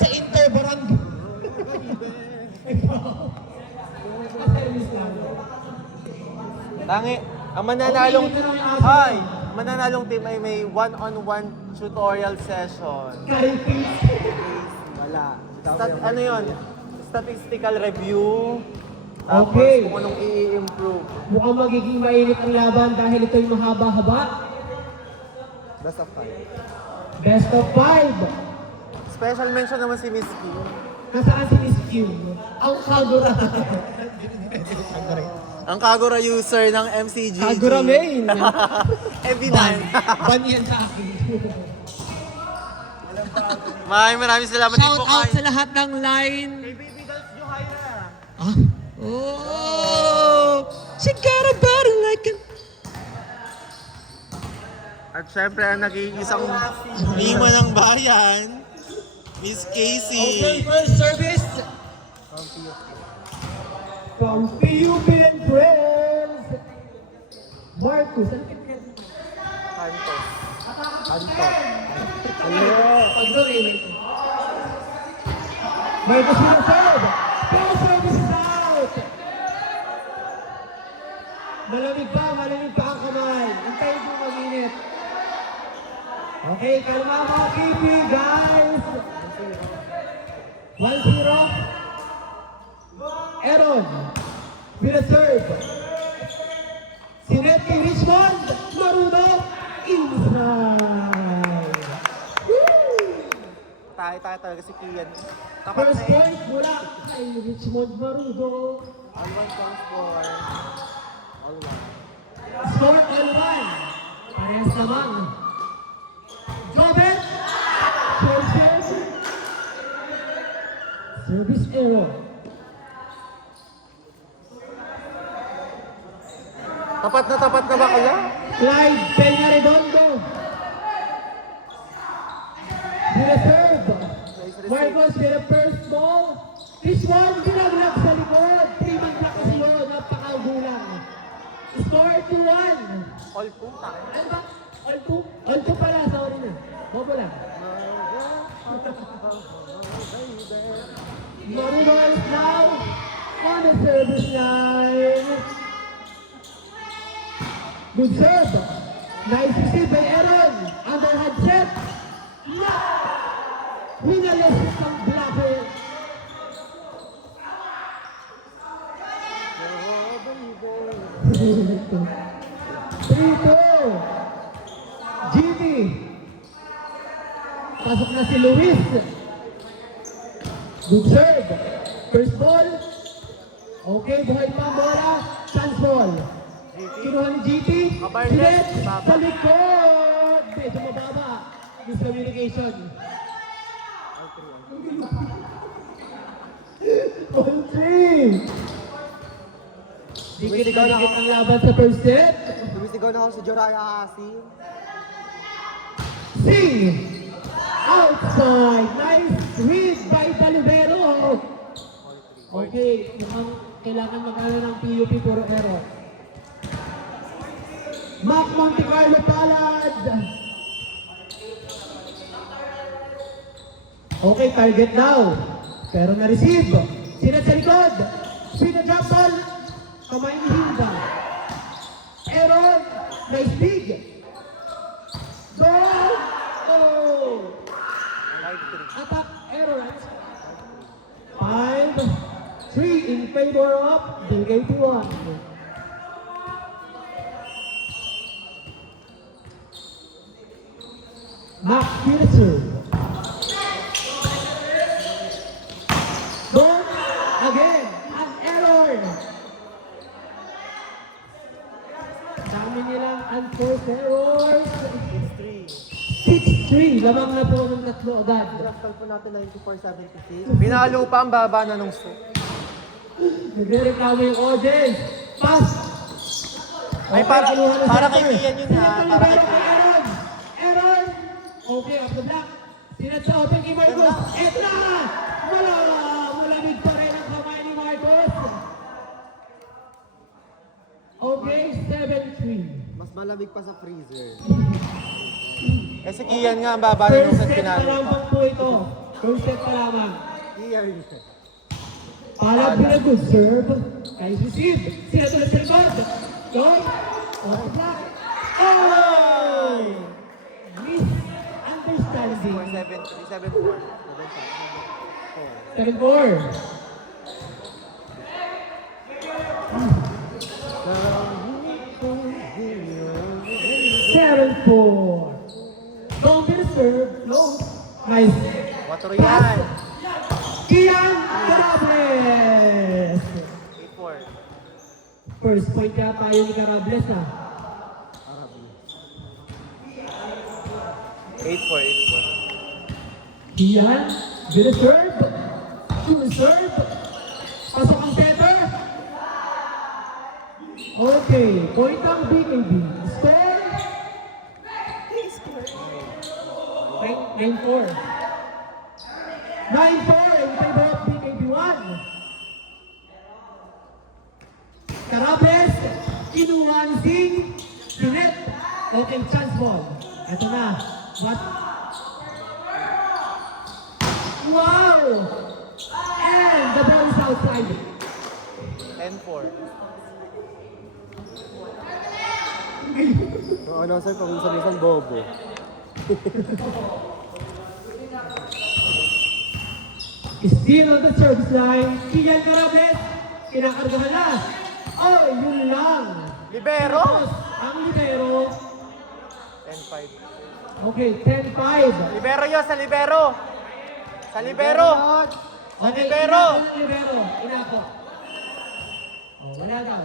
sa Interbarang. Tangi, ang mananalong, ay, mananalong team ay may one-on-one tutorial session. Wala. Ano yun? Statistical review. Tapos Okay. kung anong i-improve. Mukhang magiging mainit ang laban dahil ito'y mahaba-haba. Best of 5. Best of 5. Special mention naman si Miss Kim. Nasaan si Miss Q? Ang Kagura. Ang Kagura user ng MCG. Kagura main. Evinan. Ban yan sa akin. Maraming salamat din Shout po out kay... sa lahat ng line. Kay Baby Dolls Johaira. Ah? Oh! She got a body like a... At syempre ang nag-iisang lima ng bayan, Miss Casey. first service. From PUP and Friends. Marcus. Santos. Marcus with a third. Full service is out. Malamig pa ang kamay. Antayin mo mag-init. Okay, kalma mga KP, guys. 1-0. Aaron with a serve. Sinet kay Richmond. Maruno. Inside. Tayo talaga si Kian. Tapat First na point mula kay Richmond Maruno. All one comes for... All one. Score all one. Parehas naman. Jobet. Service. Service error. Tapat na ba kaya? Clyde Peña Redondo. With a serve. Marcos with a first ball. This one, binaglag sa likod. 3-man block kasi yun. Napakagulang. Score 2-1. All puta. Ano ba? All two? All two pala. Sorry na. Bobo lang. Maruno is now on the service line. Good serve. Nice receive by Aaron. Underhand set. No! Winalis ng blocker. GT. Pasok na si Luis. Good serve. First ball. Okay, buhay pa ang bola. Chance ball. Kinuha ni GT. Sinet sa likod. Medyo mababa. Miscommunication. All three. Dikit-dikit ang laban sa first set. Dumisigaw na ako si Joraya Hasim. Sing! Outside! Nice read by Talivero! Okay, mukhang kailangan mag-ano ng PUP, puro error. Mac Monte Carlo Palad! Okay, target now. Pero na-receive. Sinat sa likod. Pinadrop ball. Kamay ni Hilda. Error. Nice big. Goal! Oh! Attack error. 5-3 in favor of DK21. Max Pilser. Goal again. An error. Dami nilang unforced errors. 6-3. Lamang na po ng tatlo agad. Draftal po natin 94-76. Pinalo pa ang baba na nung so. Nagre-reklamo yung audience. Pass. Ay, para kay Kian yun ha. Para kay Kian. Aaron. Aaron. Okay, off the block. Sinat sa open kay Marcos. Eto na! Malamig pa rin ang kamay ni Marcos. Okay, 7-3. Mas malamig pa sa freezer. Eh si Kian nga ang baba na nung First set set pinalo. na lamang po ito. First set pa lamang. Here. Palab na good serve. Guys, receive. Sila tulad sa likod. Go. Off the block. Oh! Misunderstanding. 7-4. 7-4. Don't be disturbed. No. Nice. 4 yan. Kian Carables. 8-4. First point yata yun ni Carables ah. 8-4. Kian, good serve. Good serve. Pasok ang setter. Okay, point ang BKB. Score. 9-4. 9-4 in favor of BKB1. Carables, kinuha ni Sing, Sinet. Okay, chance ball. Ito na. What? Wow! And the ball is outside. 10-4. Ang announcer pag minsan bobo. Still on the service line. Kian Carables, kinakargahan na. Oh, yun lang. Libero. Tapos, ang libero. 10-5. Okay, 10-5. Libero yun, sa libero. Sa libero. Sa Okay, libero. inako ng libero. Inako. Oh, wala daw.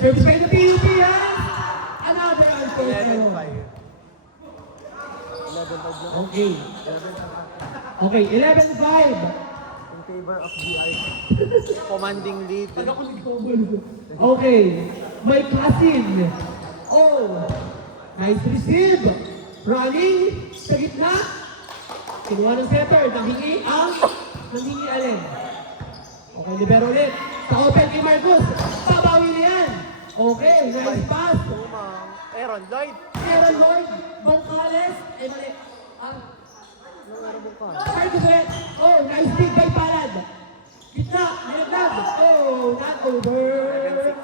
Service by the PUP, yes! Another unfair error. 11-5. Okay. Okay, 11-5. In favor of BI. Commanding lead. Okay, my cousin. Oh, nice receive. Running sa gitna. Kinuha ng setter. Nanghingi alin. Okay, libero ulit. Sa open kay Marcos. Pabawi na yan. Okay, nice pass. Aaron Lloyd. Aaron Lloyd. Bongales. Eh, mali. Marcos ulit. Oh, nice dig by Palad. Gitna. Nilaglag. Oh, not over.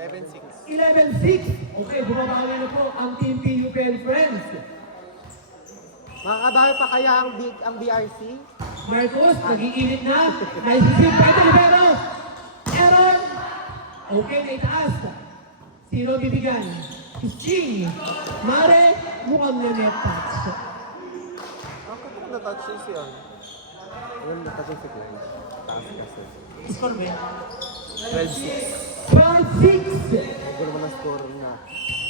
11-6. 11-6. Okay, bumabawi na po ang Team PUPL Friends. Makakabawi pa kaya ang BRC? Marcos, nag-iinit na. Nice receive. Ito libero. Aaron. Okay, na itaas. Sino bibigyan? Sting. Mare, mukhang na net touch. Bakit ko na-touch siya? Yun, nakasya si Glenn. Taas kasi. Score ba? 12-6. 12-6. Ito naman ang score na.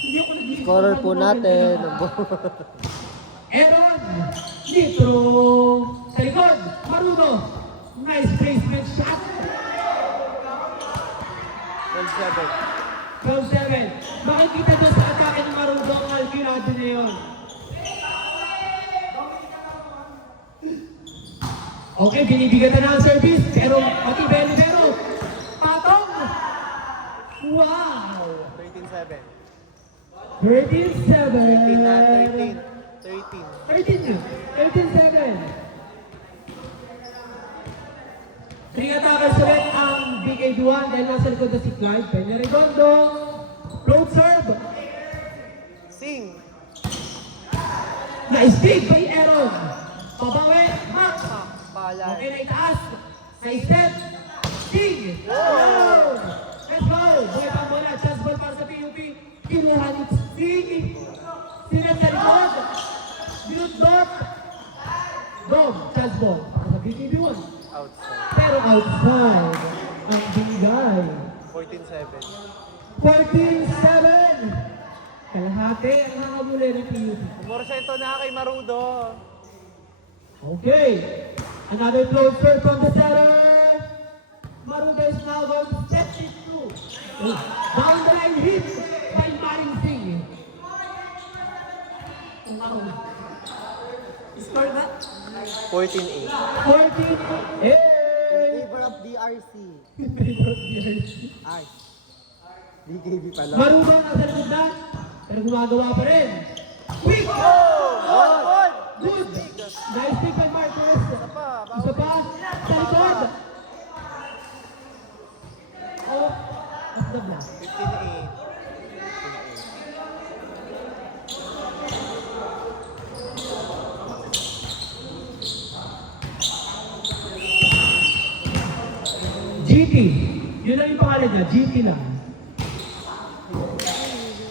Hindi ako nag-iinit. Scorer po natin. Aaron. Nitro. Sa likod. Maruno. Nice placement shot. 12-7. 12-7. Makikita doon sa atake ng Maruno ang alpirado na yun. Okay, binibigatan na ang service, pero matibay libero. Patong! Wow! 13-7. 13-7. 13 na, 13. 13 13. na. 13-7. 3 attackers ulit ang BKB1 dahil nasa likod na si Clyde. Peña-Redondo. Float serve. Sing. Nice dig by Aaron. Pabawi. Max. Pala. Okay na itaas. Nice step. Dig. Oh! Let's go. Buhay pa muna. Chance ball para sa PUP. Kinuha ni Sting. Sinat sa likod. Binutdot. Go. Chance ball para sa BKB1. Outside. Pero outside ang bigay. 14-7. 14-7. Kalahati ang nakabulay ng PUP. Umorsyento na kay Marudo. Okay. Another float serve from the center. Maruda is now going to set it through. Down the line hit by Maring Singh. Score na? 14-8. 14-8. In favor of BRC. Ay. BKB pala. Maruda nasa likod na. Pero gumagawa pa rin. Quick! Good! Good! Nice pick by Marcus. Isa pa. Sa likod. Off the block. 15-8. GT. Yun lang yung pangalan niya. GT lang.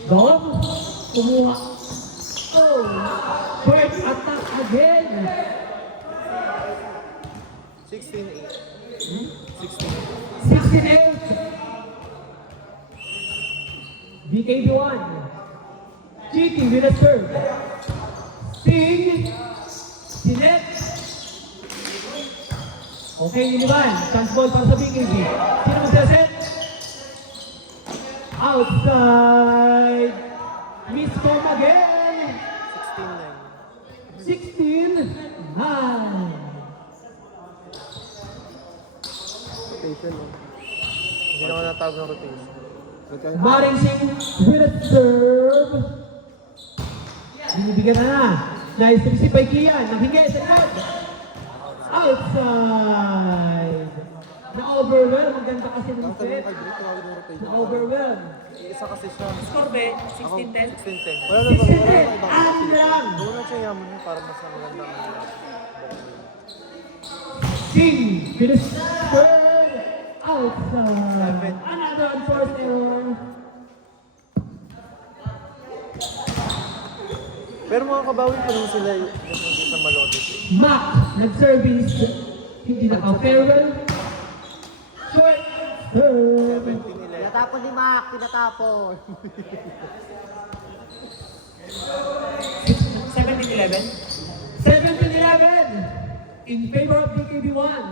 Dom. Kumuha. Oh. First attack again. 16-8. 16-8. BKB1. GT with a serve. Sing. Sinet. Okay, Iniban. Chance ball para sa BKB. Sino magsaset? Outside. Miscom again. 16-9. 16-9. Rotation, no? Hindi na ako natawag ng rotation. Magkano? Maring Singh with a serve. Binibigyan na. Nice receive by Kian. Nanghingi sa likod. Outside. Na-overwhelm. Ang ganda kasi ng set. Na-overwhelm. Isa kasi siya. Score ba? 16-10? 16-10. Wala na ba? 16-10. Anim na lang. Doon na siya yaman niya para mas maganda ang Singh with a serve. Outside. Another unforced error. Pero mga kabawi pa rin sila yung sa Malodis. Mac, nag-service. Hindi na farewell. Short. Serve. 17-11. Tinatapon ni Mac, tinatapon. 17-11? 17-11 in favor of BKB1.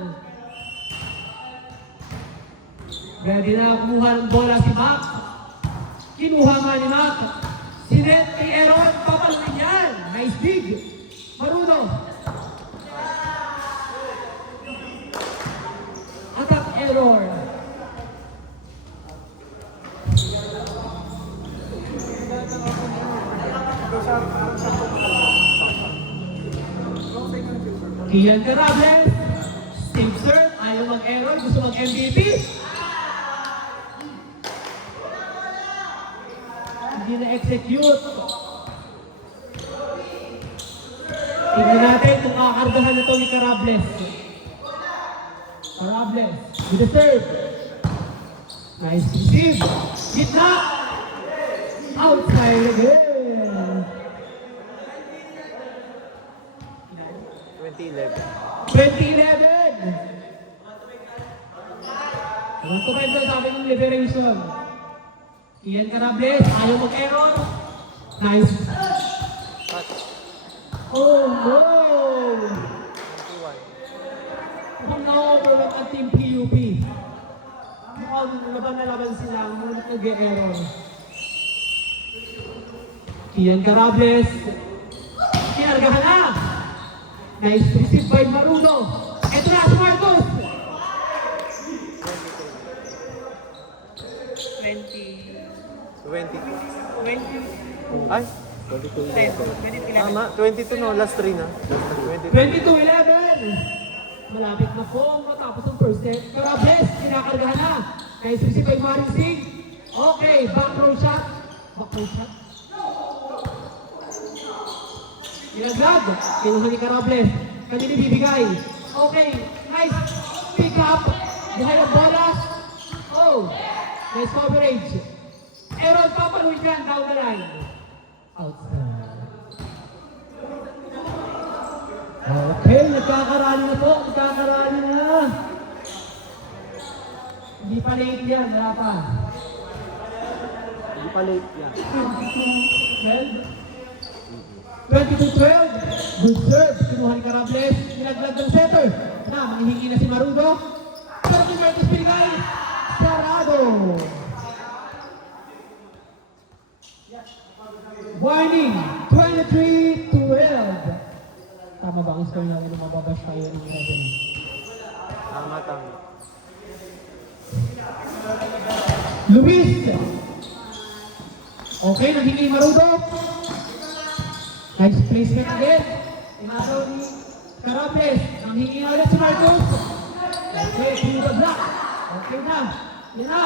Ready na kumuha ng bola si Mac. Kinuha nga ni Mac. Sinet kay Aaron, papaluin yan. Nice dig. Maruno. Attack error. Kian Carables. Steve Sir, ayaw mag-error, gusto mag-MVP. Hindi na-execute. Tingnan natin kung kakargahan na ito ni Carables. Carables with the serve. Nice receive. Gitna. Outside again. 20-11. 2011. 1-5 na sabi ng Liberation. Ian Carables, ayaw mag-error. Nice. Touch. Oh no! 21. Mukhang na-overwhelm ang team PUP. Mukhang laban na laban sila, ngunit nag-error. Ian Carables. Kinargahan na! Nice receive by Maruno. Ito na si Marcos. 20... 22. Ay, 20-11. tama. 22 no, last 3 na. 22-11. 22. Malapit na po matapos ang first set. Carables, kinakargahan na. Nice receive by Maring Singh. Okay, back row shot. Back row shot. Ilaglag. Kinuha ni Carables. Kanina bibigay. Okay, nice pick up. Behind ang bola. Oh, nice coverage. Aaron, papaluin dyan down the line. Outside. Okay, nagkakarali na po. Nagkakarali na. Hindi pa late yan. Wala pa. Hindi pa late yan. 22-12. Good serve. Kinuha ni Carables. Nilaglag ng setter. Na, manghihingi na si Marudo. Pero kung Marcos Pinigay, sarado. Warning, 23-12. Tama ba ang score natin na mababash tayo ng 7? Tama. Luis. Okay, nanghingi Marudo. Nice placement again. Inaraw ni Carapes. Nanghingi na ulit si Marcos. Okay, through the block. Okay na. Yan na.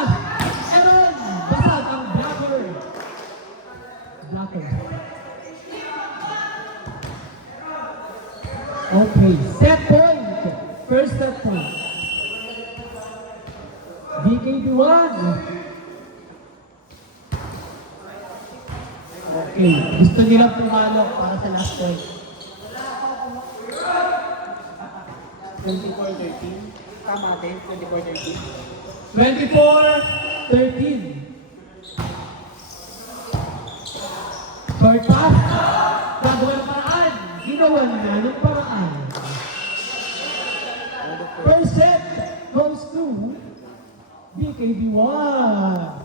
Aaron, basag ang blocker. Blocker. Okay, set point. First set point. BKB1. Okay, gusto nilang pumalo para sa last point. 24-13. Tama din, 24-13. 24-13. Short pass. Gagawa ng paraan. Ginawa niya ng paraan. First set goes to BKB1.